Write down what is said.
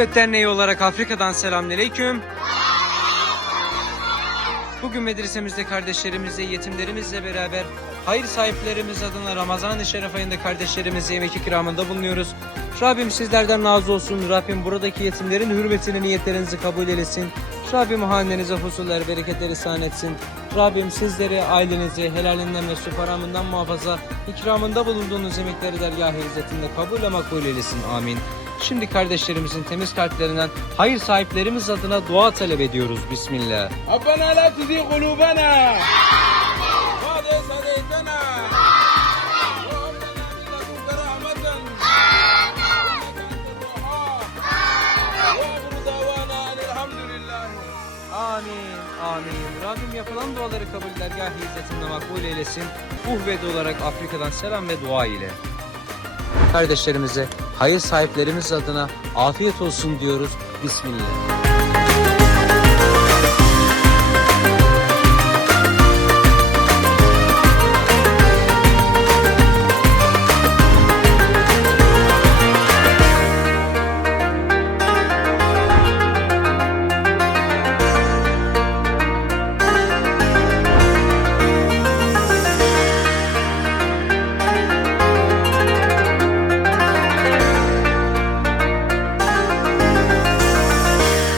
Uhvet Derneği olarak Afrika'dan selamünaleyküm. Bugün medresemizde kardeşlerimizle, yetimlerimizle beraber hayır sahiplerimiz adına Ramazan-ı Şeref ayında kardeşlerimize yemek ikramında bulunuyoruz. Rabbim sizlerden razı olsun. Rabbim buradaki yetimlerin hürmetini niyetlerinizi kabul eylesin. Rabbim hanenize husulları, bereketleri ihsan etsin. Rabbim sizleri, ailenizi helalinden ve su muhafaza, ikramında bulunduğunuz yemekleri dergah-ı izzetinde kabul ve makbul eylesin. Amin. Şimdi kardeşlerimizin temiz kalplerinden hayır sahiplerimiz adına dua talep ediyoruz. Bismillah. Rabbena la tuzi kulubena. Amin, amin. Rabbim yapılan duaları kabul dergâh izzetinde makbul eylesin. Uhved olarak Afrika'dan selam ve dua ile. Kardeşlerimize hayır sahiplerimiz adına afiyet olsun diyoruz. Bismillah.